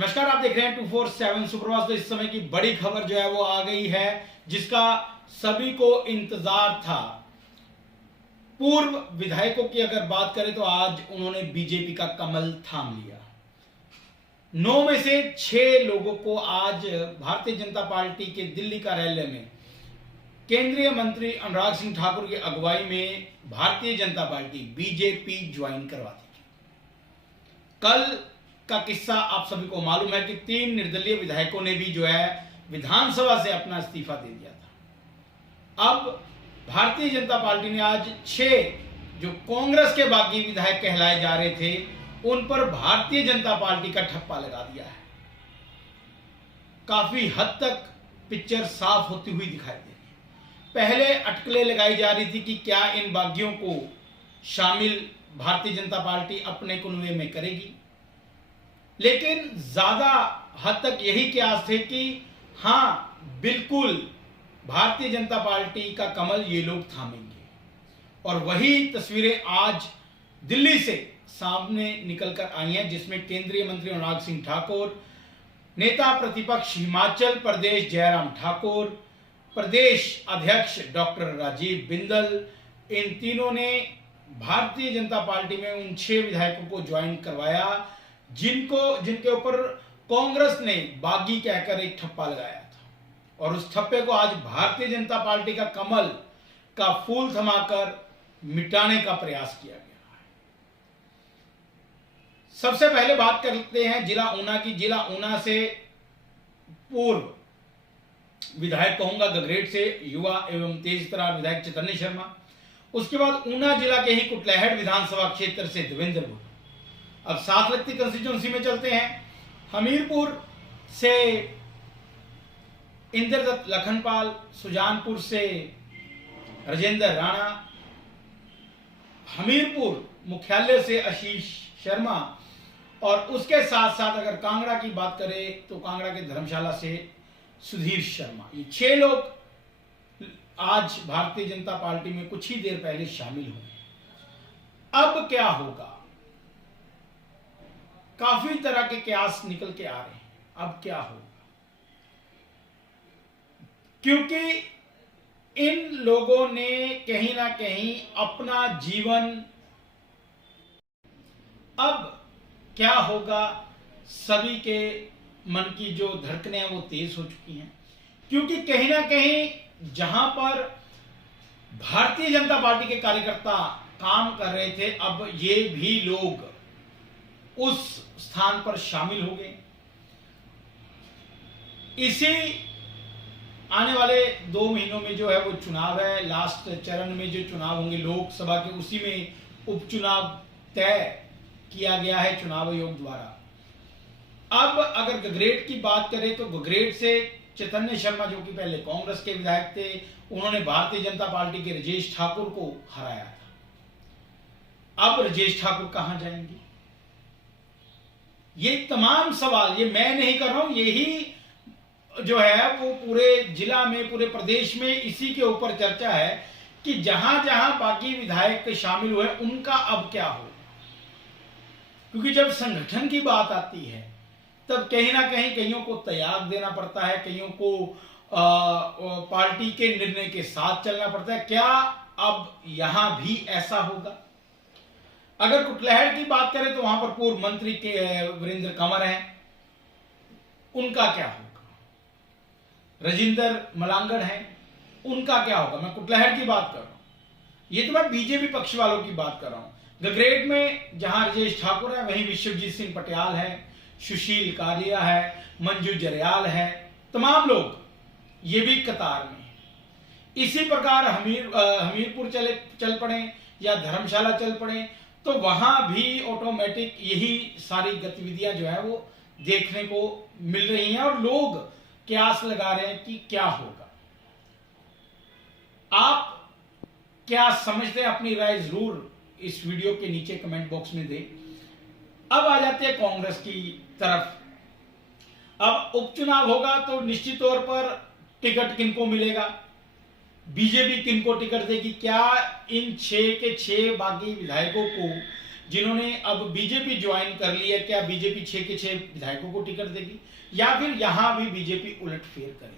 नमस्कार, आप देख रहे हैं 247 सुप्रभात। तो इस समय की बड़ी खबर जो है वो आ गई है, जिसका सभी को इंतजार था। पूर्व विधायकों की अगर बात करें तो आज उन्होंने बीजेपी का कमल थाम लिया। 9 में से 6 लोगों को आज भारतीय जनता पार्टी के दिल्ली कार्यालय में केंद्रीय मंत्री अनुराग सिंह ठाकुर की अगुवाई में Bharatiya Janata party BJP join करवा दी। कल का किस्सा आप सभी को मालूम है कि 3 निर्दलीय विधायकों ने भी जो है विधानसभा से अपना इस्तीफा दे दिया था। अब भारतीय जनता पार्टी ने आज 6 जो कांग्रेस के बागी विधायक कहलाए जा रहे थे उन पर भारतीय जनता पार्टी का ठप्पा लगा दिया है। काफी हद तक पिक्चर साफ होती हुई दिखाई दे रही है। पहले अटकलें लगाई जा रही थी कि क्या इन बागियों को शामिल भारतीय जनता पार्टी अपने कुनबे में करेगी, लेकिन ज्यादा हद तक यही कयास थे कि हां बिल्कुल भारतीय जनता पार्टी का कमल ये लोग थामेंगे। और वही तस्वीरें आज दिल्ली से सामने निकलकर आई हैं, जिसमें केंद्रीय मंत्री अनुराग सिंह ठाकुर, नेता प्रतिपक्ष हिमाचल प्रदेश जयराम ठाकुर, प्रदेश अध्यक्ष डॉक्टर राजीव बिंदल, इन तीनों ने भारतीय जनता पार्टी में उन 6 विधायकों को ज्वाइन करवाया जिनके ऊपर कांग्रेस ने बागी कहकर एक ठप्पा लगाया था। और उस ठप्पे को आज भारतीय जनता पार्टी का कमल का फूल थमाकर मिटाने का प्रयास किया गया है। सबसे पहले बात करते हैं जिला ऊना की। जिला ऊना से पूर्व विधायक कहूंगा गगरेट से युवा एवं तेज तर्रार विधायक चैतन्य शर्मा, उसके बाद ऊना जिला के ही कुटलैहड़ विधानसभा क्षेत्र से देवेंद्र भुट्टो। अब साथ लगती कंस्टिट्यूंसी में चलते हैं। हमीरपुर से इंद्रदत्त लखनपाल, सुजानपुर से राजेंद्र राणा, हमीरपुर मुख्यालय से आशीष शर्मा, और उसके साथ साथ अगर कांगड़ा की बात करें तो कांगड़ा के धर्मशाला से सुधीर शर्मा। ये 6 लोग आज भारतीय जनता पार्टी में कुछ ही देर पहले शामिल हुए। अब क्या होगा? काफी तरह के कयास निकल के आ रहे हैं। अब क्या होगा? क्योंकि इन लोगों ने कहीं ना कहीं अपना जीवन, अब क्या होगा, सभी के मन की जो धड़कनें हैं वो तेज हो चुकी हैं। क्योंकि कहीं ना कहीं जहां पर भारतीय जनता पार्टी के कार्यकर्ता काम कर रहे थे, अब ये भी लोग उस स्थान पर शामिल हो गए। इसी आने वाले 2 महीनों में जो है वो चुनाव है। लास्ट चरण में जो चुनाव होंगे लोकसभा के, उसी में उपचुनाव तय किया गया है चुनाव आयोग द्वारा। अब अगर गगरेट की बात करें तो गगरेट से चैतन्य शर्मा, जो कि पहले कांग्रेस के विधायक थे, उन्होंने भारतीय जनता पार्टी के राजेश ठाकुर को हराया था। अब राजेश ठाकुर कहां जाएंगे? ये तमाम सवाल ये मैं नहीं कर रहा हूं, यही जो है वो पूरे जिला में, पूरे प्रदेश में इसी के ऊपर चर्चा है कि जहां जहां बाकी विधायक शामिल हुए उनका अब क्या हो। क्योंकि जब संगठन की बात आती है तब कहीं ना कहीं कईयों को त्याग देना पड़ता है, कईयों को पार्टी के निर्णय के साथ चलना पड़ता है। क्या अब यहां भी ऐसा होगा? अगर कुटलैहड़ की बात करें तो वहां पर पूर्व मंत्री के वीरेंद्र कंवर हैं, उनका क्या होगा? राजेंद्र मलांगड़ हैं, उनका क्या होगा? मैं कुटलैहड़ की बात कर रहा हूं, ये तो मैं बीजेपी पक्ष वालों की बात कर रहा हूं। गगरेट में जहां राजेश ठाकुर है वहीं विश्वजीत सिंह पटियाल है, सुशील कालिया है, मंजू जरयाल है, तमाम लोग ये भी कतार में। इसी प्रकार हमीरपुर चल पड़े या धर्मशाला चल पड़े तो वहां भी ऑटोमेटिक यही सारी गतिविधियां जो है वो देखने को मिल रही हैं और लोग कयास लगा रहे हैं कि क्या होगा। आप क्या समझते हैं? अपनी राय जरूर इस वीडियो के नीचे कमेंट बॉक्स में दें। अब आ जाते हैं कांग्रेस की तरफ। अब उपचुनाव होगा तो निश्चित तौर पर टिकट किनको मिलेगा, बीजेपी किनको टिकट देगी? क्या इन 6 के 6 बागी विधायकों को जिन्होंने अब बीजेपी ज्वाइन कर लिया, क्या बीजेपी 6 के 6 विधायकों को टिकट देगी या फिर यहां भी बीजेपी उलटफेर करेगी,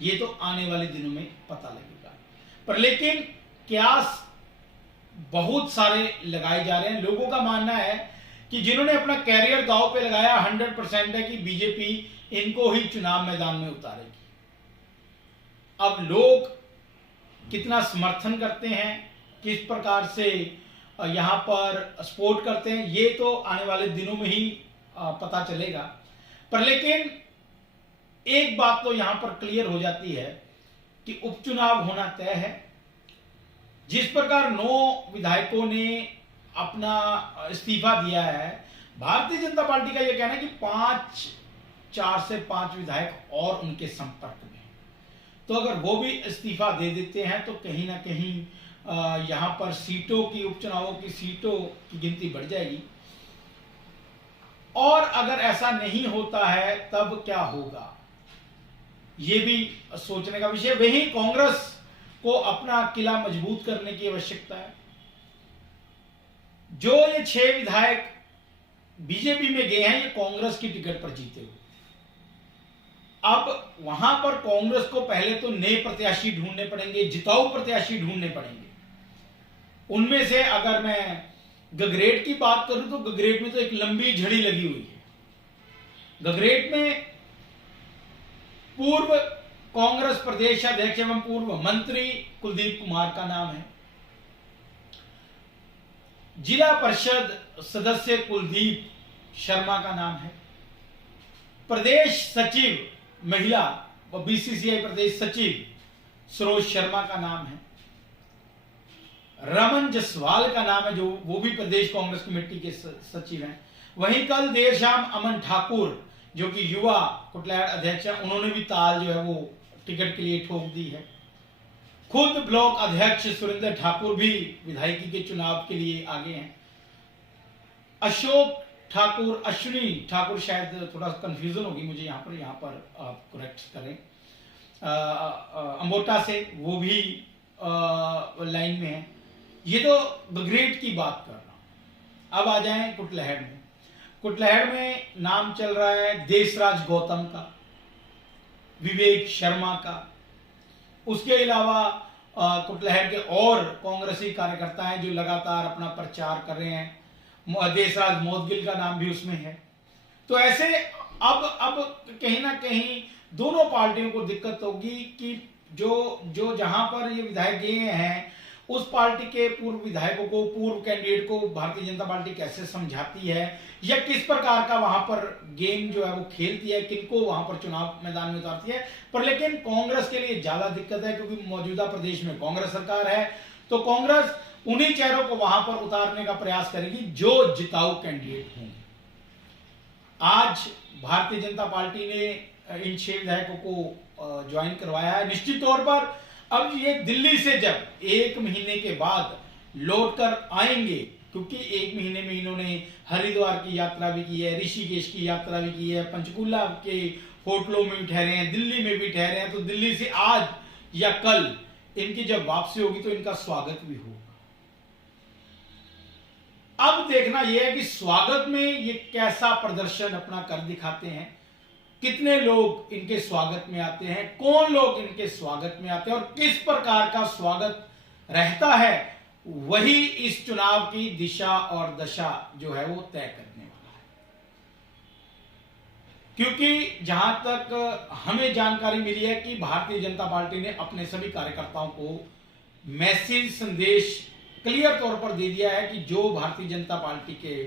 ये तो आने वाले दिनों में पता लगेगा। पर लेकिन क्यास बहुत सारे लगाए जा रहे हैं। लोगों का मानना है कि जिन्होंने अपना कैरियर दांव पे लगाया, 100% है कि बीजेपी इनको ही चुनाव मैदान में उतारेगी। अब लोग कितना समर्थन करते हैं, किस प्रकार से यहां पर सपोर्ट करते हैं, ये तो आने वाले दिनों में ही पता चलेगा। पर लेकिन एक बात तो यहां पर क्लियर हो जाती है कि उपचुनाव होना तय है। जिस प्रकार 9 विधायकों ने अपना इस्तीफा दिया है, भारतीय जनता पार्टी का यह कहना है कि 4 से 5 विधायक और उनके संपर्क में, तो अगर वो भी इस्तीफा दे देते हैं तो कहीं ना कहीं यहां पर सीटों की, उपचुनावों की सीटों की गिनती बढ़ जाएगी। और अगर ऐसा नहीं होता है तब क्या होगा, ये भी सोचने का विषय। वही कांग्रेस को अपना किला मजबूत करने की आवश्यकता है। जो ये 6 विधायक बीजेपी में गए हैं, ये कांग्रेस की टिकट पर जीते हुए। अब वहां पर कांग्रेस को पहले तो नए प्रत्याशी ढूंढने पड़ेंगे, जिताऊ प्रत्याशी ढूंढने पड़ेंगे। उनमें से अगर मैं गगरेट की बात करूं तो गगरेट में तो एक लंबी झड़ी लगी हुई है। गगरेट में पूर्व कांग्रेस प्रदेश अध्यक्ष एवं पूर्व मंत्री कुलदीप कुमार का नाम है। जिला परिषद सदस्य कुलदीप शर्मा का नाम है। प्रदेश सचिव महिला व बीसीसीआई प्रदेश सचिव सरोज शर्मा का नाम है। रमन जसवाल का नाम है, जो वो भी प्रदेश कांग्रेस कमेटी के सचिव हैं। वहीं कल देर शाम अमन ठाकुर, जो कि युवा कुटलैहड़ अध्यक्ष है, उन्होंने भी ताल जो है वो टिकट के लिए ठोक दी है। खुद ब्लॉक अध्यक्ष सुरेंद्र ठाकुर भी विधायकी के चुनाव के लिए आगे हैं। अशोक ठाकुर, अश्विनी ठाकुर, शायद थोड़ा कंफ्यूजन होगी मुझे यहाँ पर आप करेक्ट करें, अम्बोटा से, वो भी लाइन में है। ये तो गगरेट की बात कर रहा हूं। अब आ जाएं कुटलैहड़ में। कुटलैहड़ में नाम चल रहा है देशराज गौतम का, विवेक शर्मा का। उसके अलावा कुटलैहड़ के और कांग्रेसी कार्यकर्ता हैं जो लगातार अपना प्रचार कर रहे हैं। देशराज मोदगिल का नाम भी उसमें है। तो ऐसे अब कहीं ना कहीं दोनों पार्टियों को दिक्कत होगी कि जो जहां पर ये विधायक गए हैं, उस पार्टी के पूर्व विधायकों को, पूर्व कैंडिडेट को भारतीय जनता पार्टी कैसे समझाती है या किस प्रकार का वहां पर गेम जो है वो खेलती है, किनको वहां पर चुनाव मैदान में उतारती है। पर लेकिन कांग्रेस के लिए ज्यादा दिक्कत है, क्योंकि मौजूदा प्रदेश में कांग्रेस सरकार है, तो कांग्रेस उन्हीं चेहरों को वहां पर उतारने का प्रयास करेगी जो जिताऊ कैंडिडेट होंगे। आज भारतीय जनता पार्टी ने इन 6 विधायकों को ज्वाइन करवाया है। निश्चित तौर पर अब ये दिल्ली से जब 1 महीने के बाद लौटकर आएंगे, क्योंकि 1 महीने में इन्होंने हरिद्वार की यात्रा भी की है, ऋषिकेश की यात्रा भी की है, पंचकुला के होटलों में भी ठहरे हैं, दिल्ली में भी ठहरे हैं, तो दिल्ली से आज या कल इनकी जब वापसी होगी तो इनका स्वागत भी होगा। अब देखना यह है कि स्वागत में ये कैसा प्रदर्शन अपना कर दिखाते हैं, कितने लोग इनके स्वागत में आते हैं, कौन लोग इनके स्वागत में आते हैं और किस प्रकार का स्वागत रहता है, वही इस चुनाव की दिशा और दशा जो है वो तय करने वाला है। क्योंकि जहां तक हमें जानकारी मिली है कि भारतीय जनता पार्टी ने अपने सभी कार्यकर्ताओं को मैसेज, संदेश क्लियर तौर पर दे दिया है कि जो भारतीय जनता पार्टी के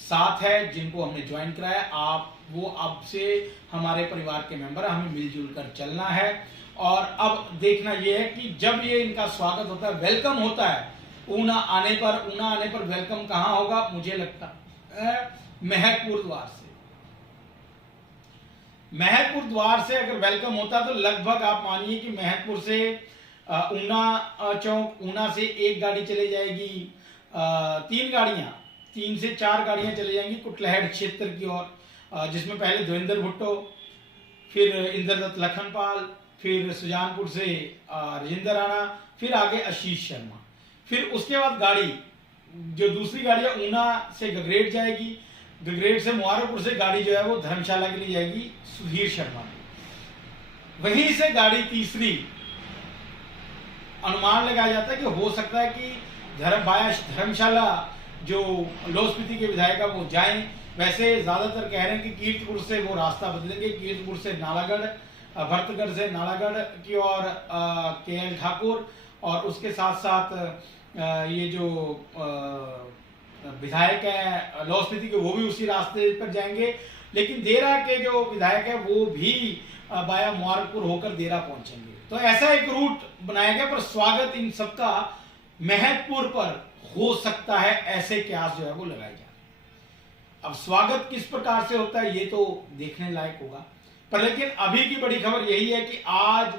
साथ है, जिनको हमने ज्वाइन कराया, आप वो अब से हमारे परिवार के मेंबर हैं, हमें मिलजुल कर चलना है। और अब देखना यह है कि जब ये इनका स्वागत होता है, वेलकम होता है, ऊना आने पर वेलकम कहां होगा, मुझे लगता है महकपुर द्वार से। महकपुर द्वार से अगर वेलकम होता तो लगभग आप मानिए कि महकपुर से ऊना चौक, ऊना से एक गाड़ी चली जाएगी, 3 से 4 गाड़ियां चली जाएंगी कुटलैहड़ क्षेत्र की ओर, जिसमें पहले देवेंद्र भुट्टो, फिर इंद्रदत्त लखनपाल, फिर सुजानपुर से राजेंद्र राणा, फिर आगे आशीष शर्मा, फिर उसके बाद गाड़ी जो दूसरी गाड़ी है ऊना से गगरेट जाएगी, गगरेट से मुबारकपुर से गाड़ी जो है वो धर्मशाला के लिए जाएगी सुधीर शर्मा। वहीं से गाड़ी तीसरी अनुमान लगाया जाता है कि हो सकता है कि धर्मशाला जो लाहौल स्पीति के विधायक वो जाएं। वैसे ज्यादातर कह रहे हैं कि कीर्तपुर से वो रास्ता बदलेंगे, कीर्तपुर से नालागढ़, भरतगढ़ से नालागढ़ की ओर KL ठाकुर, और उसके साथ साथ ये जो विधायक है लाहौल स्पीति के वो भी उसी रास्ते पर जाएंगे। लेकिन देरा के जो विधायक है वो भी बाया मुबारकपुर होकर देरा पहुंचेंगे। तो ऐसा एक रूट बनाया गया, पर स्वागत इन सबका महतपुर पर हो सकता है, ऐसे कयास जो है वो लगाए जा रहे हैं। अब स्वागत किस प्रकार से होता है ये तो देखने लायक होगा, पर लेकिन अभी की बड़ी खबर यही है कि आज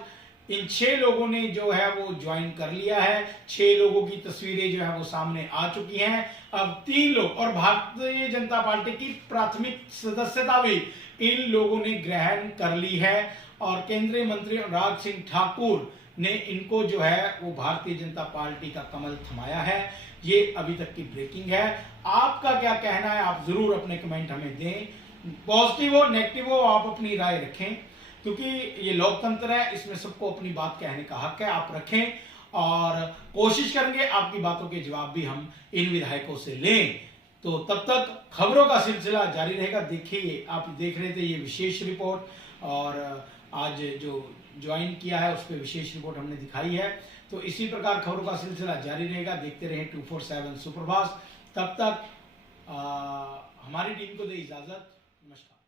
इन 6 लोगों ने जो है वो ज्वाइन कर लिया है। 6 लोगों की तस्वीरें जो है वो सामने आ चुकी हैं। अब 3 लोग और भारतीय जनता पार्टी की प्राथमिक सदस्यता भी इन लोगों ने ग्रहण कर ली है, और केंद्रीय मंत्री अनुराग सिंह ठाकुर ने इनको जो है वो भारतीय जनता पार्टी का कमल थमाया है। ये अभी तक की ब्रेकिंग है। आपका क्या कहना है आप जरूर अपने कमेंट हमें दें, पॉजिटिव हो नेगेटिव हो, आप अपनी राय रखें, क्योंकि ये लोकतंत्र है, इसमें सबको अपनी बात कहने का हक है। आप रखें और कोशिश करेंगे आपकी बातों के जवाब भी हम इन विधायकों से लें। तो तब तक खबरों का सिलसिला जारी रहेगा। देखिए, आप देख रहे थे ये विशेष रिपोर्ट, और आज जो ज्वाइन किया है उस पर विशेष रिपोर्ट हमने दिखाई है। तो इसी प्रकार खबरों का सिलसिला जारी रहेगा। देखते रहें 247 सुपरफास्ट। तब तक हमारी टीम को दे इजाजत। नमस्कार।